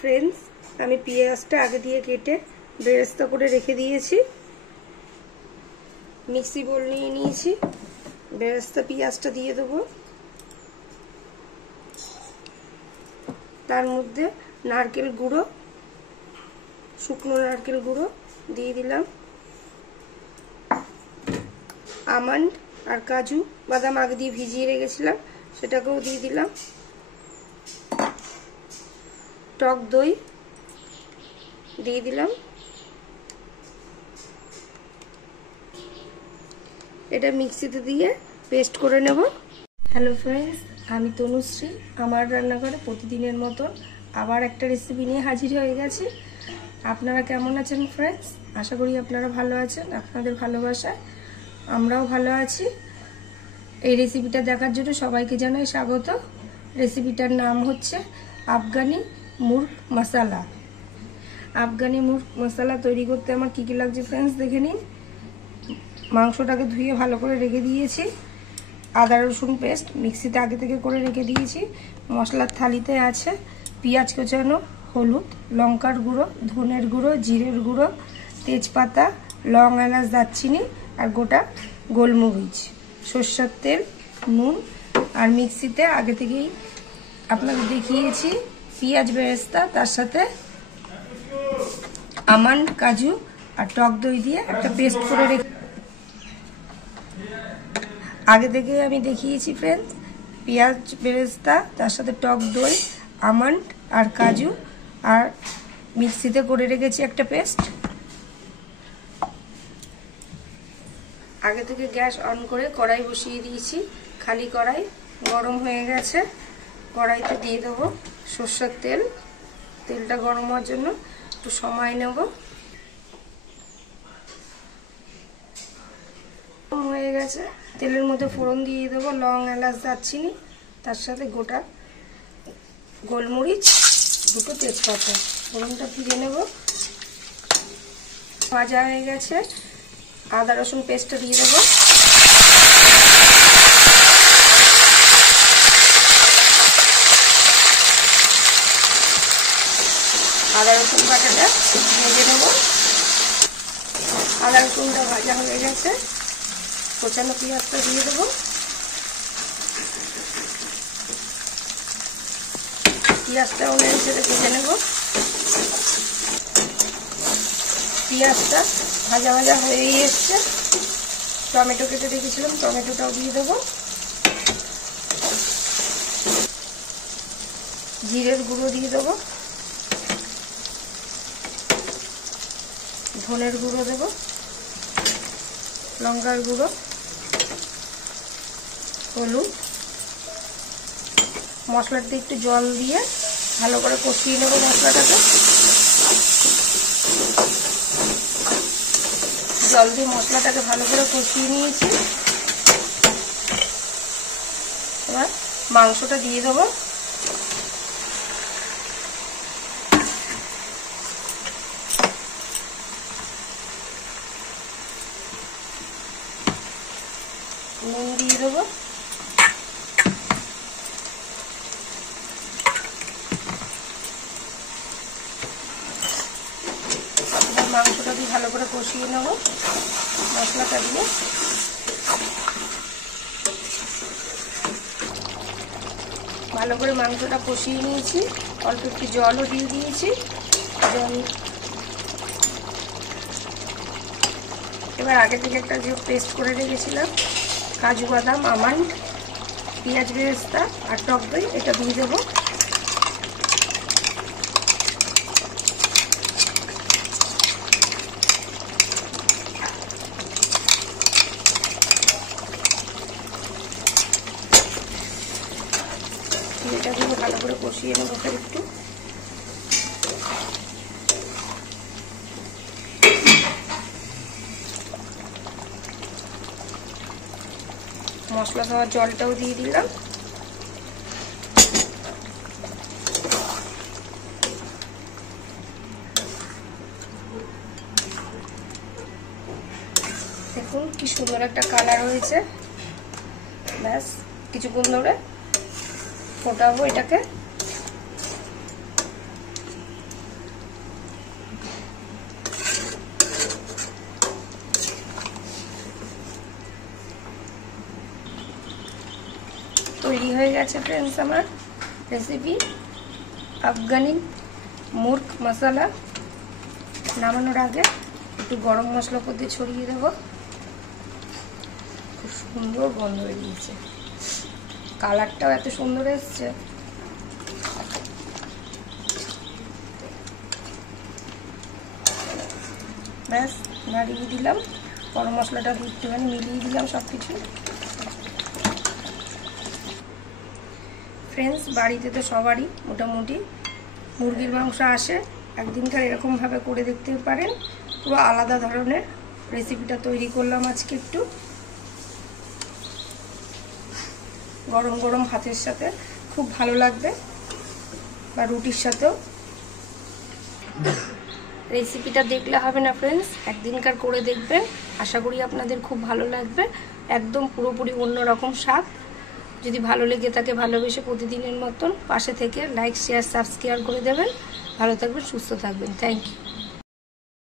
Friends আমি পেঁয়াজটা আগে দিয়ে কেটে বেরেস্তা করে রেখে দিয়েছি। মিক্সি বোল নিয়ে নিয়েছি, বেরেস্তা পেঁয়াজটা দিয়ে দেবো। তার মধ্যে নারকেল গুঁড়ো, শুকনো নারকেল গুঁড়ো দিয়ে দিলাম, আমন্ড আর কাজু বাদাম আগে দিয়ে ভিজিয়ে রেখেছিলাম সেটাকেও দিয়ে দিলাম, টক দই দিয়ে দিলাম। এটা মিক্সিতে দিয়ে পেস্ট করে নেব। হ্যালো ফ্রেন্ডস, আমি তনুশ্রী। আমার রান্নাঘরে প্রতিদিনের মতন আবার একটা রেসিপি নিয়ে হাজির হয়ে গেছি। আপনারা কেমন আছেন ফ্রেন্ডস? আশা করি আপনারা ভালো আছেন। আপনাদের ভালোবাসায় আমরাও ভালো আছি। এই রেসিপিটা দেখার জন্য সবাইকে জানাই স্বাগত। রেসিপিটার নাম হচ্ছে আফগানি মুর্গ মশলা। আফগানি মুর্গ মশলা তৈরি করতে আমার কী কী লাগছে ফ্রেন্ডস দেখে নিন। মাংসটাকে ধুয়ে ভালো করে রেখে দিয়েছি, আদা রসুন পেস্ট মিক্সিতে আগে থেকে করে রেখে দিয়েছি। মশলার থালিতে আছে পেঁয়াজ কোচানো, হলুদ, লঙ্কার গুঁড়ো, ধনের গুঁড়ো, জিরের গুঁড়ো, তেজপাতা, লং, এলাচ, দারচিনি আর গোটা গোলমরিচ, সরষের তেল, নুন। আর মিক্সিতে আগে থেকেই আপনাদের দেখিয়েছি পেঁয়াজ বেরেস্তা, তার সাথে আমন্ড, কাজু আর টক দই দিয়ে একটা পেস্ট করে রেখে আগে থেকে আমি দেখিয়েছি ফ্রেন্ডস। পেঁয়াজ বেরেস্তা, তার সাথে টক দই, আমন্ড আর কাজু, আর মিক্সিতে করে রেখেছি একটা পেস্ট। আগে থেকে গ্যাস অন করে কড়াই বসিয়ে দিয়েছি। খালি কড়াই গরম হয়ে গেছে। কড়াইতে দিয়ে দেবো সরষের তেল। তেলটা গরম হওয়ার জন্য একটু সময় নেব। হয়ে গেছে, তেলের মধ্যে ফোড়ন দিয়ে দেবো লং, এলাচ, দারচিনি, তার সাথে গোটা গোলমরিচ, দুটো তেজপাতা। ফোড়নটা ভেজে নেব। ভাজা হয়ে গেছে, আদা রসুন পেস্টটা দিয়ে দেবো। আদা রসুন বাটাটা ভেজে নেব। আদা রসুনটা ভাজা হয়ে গেছে, কোচানো পেঁয়াজটা দিয়ে দেবো। পেঁয়াজটা নেড়ে চেড়ে ভেজে নেব। পেঁয়াজটা ভাজা ভাজা হয়েই এসছে। টমেটো কেটে রেখেছিলাম, টমেটোটাও দিয়ে দেবো। জিরের গুঁড়ো দিয়ে দেবো, ধনের গুঁড়ো দেবো, লঙ্কার গুঁড়ো, হলুদ। মশলাতে একটু জল দিয়ে ভালো করে কষিয়ে নেব মশলাটাকে। জল দিয়ে মশলাটাকে ভালো করে কষিয়ে নিয়েছি। এবার মাংসটা দিয়ে দেবো। নুন দিয়ে দেবো। মাংসটা দিয়ে ভালো করে কষিয়ে নেব মশলাটা দিয়ে। ভালো করে মাংসটা কষিয়ে নিয়েছি। অল্প একটু জলও দিয়ে দিয়েছি। জল এবার আগে থেকে একটা যে পেস্ট করে রেখেছিলাম কাজু বাদাম, আমন্ড, পেঁয়াজ বেরেস্তা আর টক দই, এটা দিয়ে দেবো। এটা দিয়ে ভালো করে কষিয়ে নেবো একটু। মশলা খাওয়ার জলটাও দিয়ে দিলাম। দেখুন কি সুন্দর একটা কালার হয়েছে। ব্যাস কিছুক্ষণ ধরে ফোটাবো এটাকে। তৈরি হয়ে গেছে ফ্রেন্ডস আমার রেসিপি আফগানি মুর্গ মশলা। নামানোর আগে একটু গরম মশলা উপর দিয়ে ছড়িয়ে দেবো। খুব সুন্দর গন্ধ বেরিয়েছে, কালারটাও এত সুন্দর এসছে। ব্যাস নাড়িয়ে দিলাম, গরম মশলাটা একটুখানি মিলিয়ে দিলাম সব কিছু। ফ্রেন্ডস, বাড়িতে তো সবারই মোটামুটি মুরগির মাংস আসে, একদিনকার এরকমভাবে করে দেখতে পারেন। পুরো আলাদা ধরনের রেসিপিটা তৈরি করলাম আজকে। একটু গরম গরম ভাতের সাথে খুব ভালো লাগবে, বা রুটির সাথেও। রেসিপিটা দেখলে হবে না ফ্রেন্ডস, একদিনকার করে দেখবেন, আশা করি আপনাদের খুব ভালো লাগবে। একদম পুরোপুরি অন্যরকম স্বাদ। যদি ভালো লেগে থাকে ভালোবেসে প্রতিদিনের মতন পাশে থেকে লাইক শেয়ার সাবস্ক্রাইব করে দেবেন। ভালো থাকবেন, সুস্থ থাকবেন। Thank you.